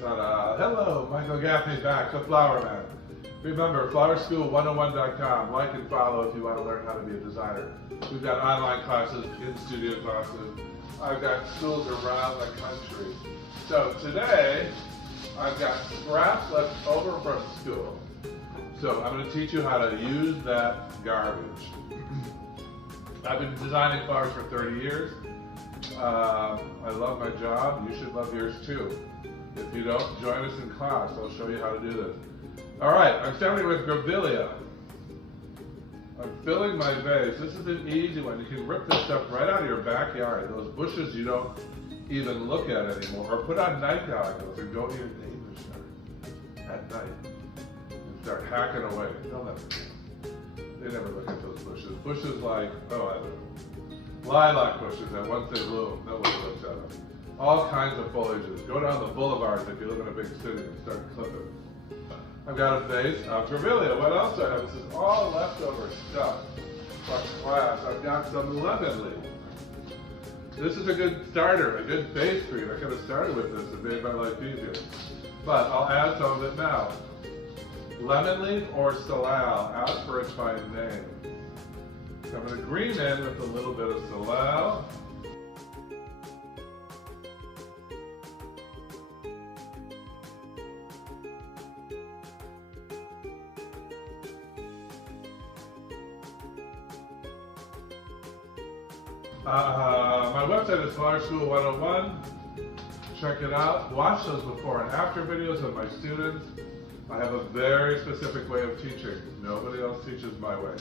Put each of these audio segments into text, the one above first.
Ta-da! Hello, Michael Gaffney back, the Flower Man. Remember, flowerschool101.com. Like and follow if you want to learn how to be a designer. We've got online classes, in-studio classes. I've got schools around the country. So today, I've got scraps left over from school. So I'm going to teach you how to use that garbage. I've been designing flowers for 30 years. I love my job. You should love yours too. If you don't, join us in class. I'll show you how to do this. All right, I'm starting with grevillea. I'm filling my vase. This is an easy one. You can rip this stuff right out of your backyard. Those bushes you don't even look at anymore. Or put on night goggles and go to your neighbor's yard at night and start hacking away. They'll never know. They never look at those bushes. Bushes like, oh, I don't know, lilac bushes that once they bloom, nobody looks at them. All kinds of foliages. Go down the boulevards if you live in a big city and start clipping. I've got a vase of grevillea. What else do I have? This is all leftover stuff from class. I've got some lemon leaf. This is a good starter, a good base for you. I could have started with this and made my life easier. But I'll add some of it now. Lemon leaf or salal, ask for it by name. So I'm going to green in with a little bit of salal. My website is FLORAL 101. Check it out. Watch those before and after videos of my students. I have a very specific way of teaching. Nobody else teaches my way.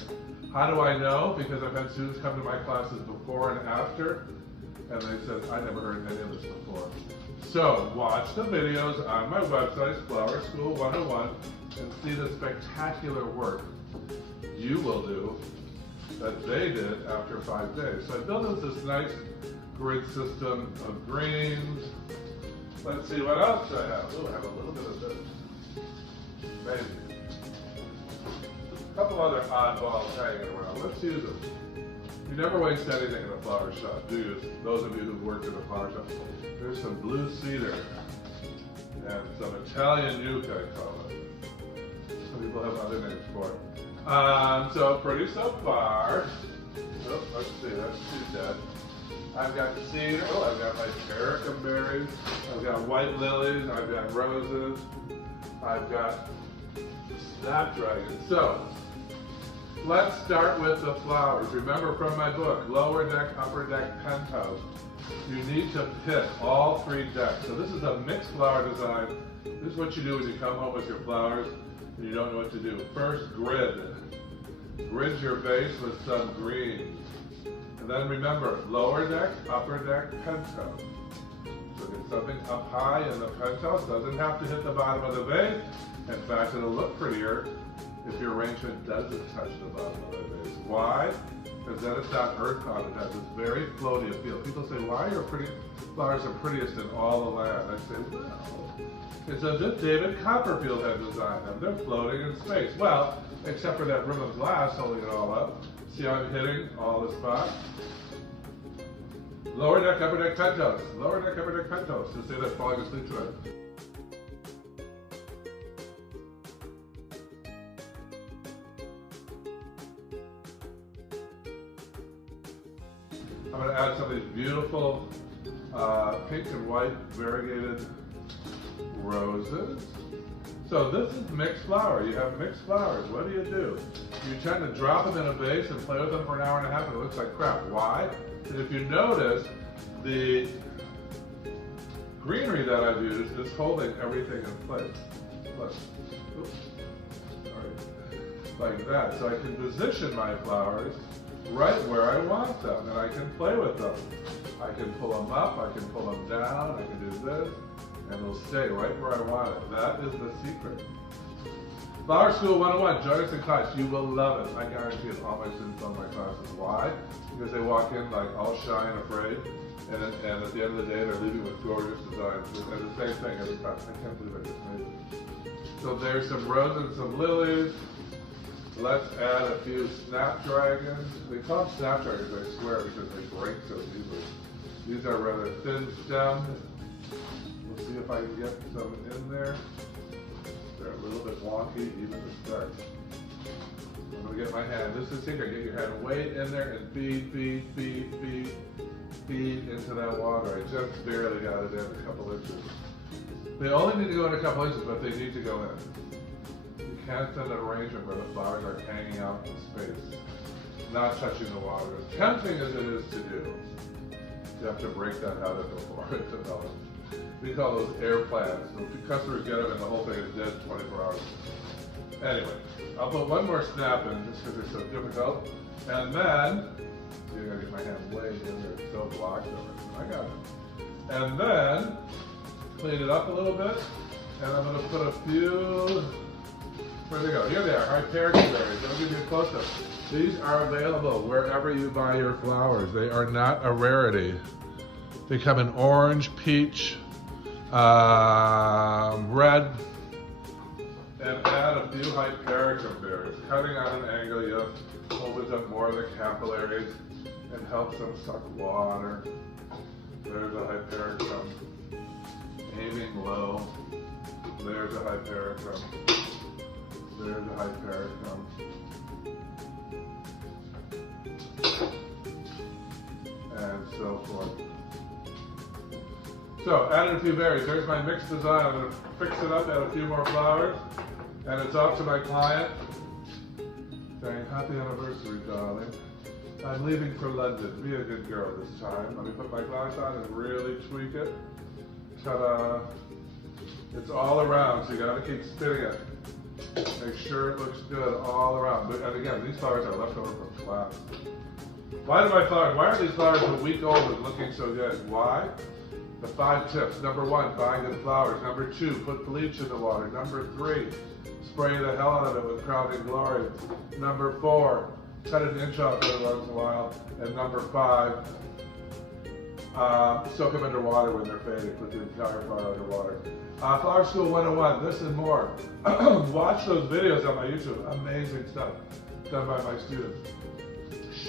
How do I know? Because I've had students come to my classes before and after, and they said, I never heard any of this before. So watch the videos on my website, FLORAL 101, and see the spectacular work you will do that they did after 5 days. So I built us this nice grid system of greens. Let's see what else I have. Oh, I have a little bit of this. Maybe. A couple other oddballs hanging around. Let's use them. You never waste anything in a flower shop, do you? Those of you who've worked in a flower shop. There's some blue cedar and some Italian yucca, I call it. Some people have other names for it. So pretty so far. Oh, let's see, that's too dead. I've got cedar, oh, I've got my American berries, I've got white lilies, I've got roses, I've got snapdragons. So, let's start with the flowers. Remember from my book, Lower Deck, Upper Deck, Penthouse, you need to pit all 3 decks. So this is a mixed flower design. This is what you do when you come home with your flowers and you don't know what to do. First, grid. Grid your vase with some greens. And then remember, lower deck, upper deck, penthouse. So get something up high in the penthouse. Doesn't have to hit the bottom of the vase. In fact, it'll look prettier if your arrangement doesn't touch the bottom of the vase. Why? Because then it's not earth on. It has this very floaty feel. People say, why are your flowers the prettiest in all the land? I say, well, it's as if David Copperfield had designed them. They're floating in space. Well, except for that rim of glass holding it all up. See how I'm hitting all the spots? Lower deck, upper deck, penthouse. Lower deck, upper deck, penthouse. Just say they're falling asleep to it. I'm going to add some of these beautiful pink and white variegated roses. So this is mixed flower. You have mixed flowers. What do? You tend to drop them in a vase and play with them for an hour and a half and it looks like crap. Why? And if you notice, the greenery that I've used is holding everything in place. Look. Oops. Sorry. Like that. So I can position my flowers right where I want them and I can play with them. I can pull them up, I can pull them down, I can do this, and they'll stay right where I want it. That is the secret. Flower School 101, join us in class. You will love it. I guarantee it. All my students love my classes. Why? Because they walk in like all shy and afraid, and at the end of the day, they're leaving with gorgeous designs. And the same thing every time. I can't believe I just made it. So there's some roses and some lilies. Let's add a few snapdragons. We call them snapdragons, I swear, because they break so easily. These are rather thin stemmed. We'll see if if I can get some in there. They're a little bit wonky even to start. I'm going to get my hand, this is the secret, get your hand way in there and feed into that water. I just barely got it in a couple inches. They only need to go in a couple inches, but they need to go in. You can't send an arrangement where the flowers are hanging out in space, not touching the water. As tempting as it is to do, you have to break that habit before it develops. We call those air plants. So if customers get them and the whole thing is dead 24 hours. Anyway, I'll put one more snap in just because it's so difficult. And then, see, I gotta get my hand way in there, it's so blocked over. I got it. And then, clean it up a little bit. And I'm gonna put a few, where they go? Here they are, hypericum berries. I'll give you a close-up. These are available wherever you buy your flowers. They are not a rarity. They come in orange, peach, red, and add a few hypericum berries. Cutting on an angle, you opens up more of the capillaries and helps them suck water. There's a hypericum. Aiming low. There's a hypericum. There's a hypericum. And so forth. So, added a few berries. There's my mixed design. I'm going to fix it up, add a few more flowers, and it's off to my client, saying, happy anniversary, darling. I'm leaving for London. Be a good girl this time. Let me put my glass on and really tweak it. Ta-da! It's all around, so you got to keep spinning it. Make sure it looks good all around. And again, these flowers are left over from class. Why are these flowers a week old and looking so good? Why? The 5 tips. Number 1, buy good flowers. Number 2, put bleach in the water. Number 3, spray the hell out of it with Crowning Glory. Number 4, cut an inch off every once in a while. And number 5, soak them underwater when they're fading. Put the entire flower underwater. Flower School 101, this and more. Watch those videos on my YouTube. Amazing stuff done by my students.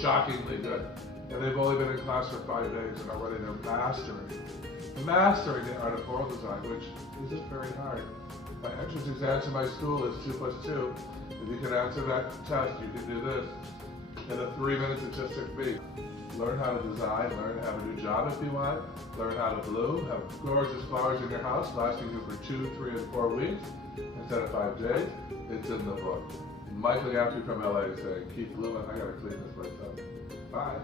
Shockingly good. And they've only been in class for 5 days and already they're mastering the art of floral design, which isn't very hard. My entrance exam to my school is 2 + 2. If you can answer that test, you can do this in the 3 minutes it just took me. Learn how to design, learn to have a new job if you want, learn how to bloom, have gorgeous flowers in your house lasting you for 2, 3, and 4 weeks instead of 5 days. It's in the book. Michael Gaffney from LA saying, keep blooming. I gotta clean this place up. Bye.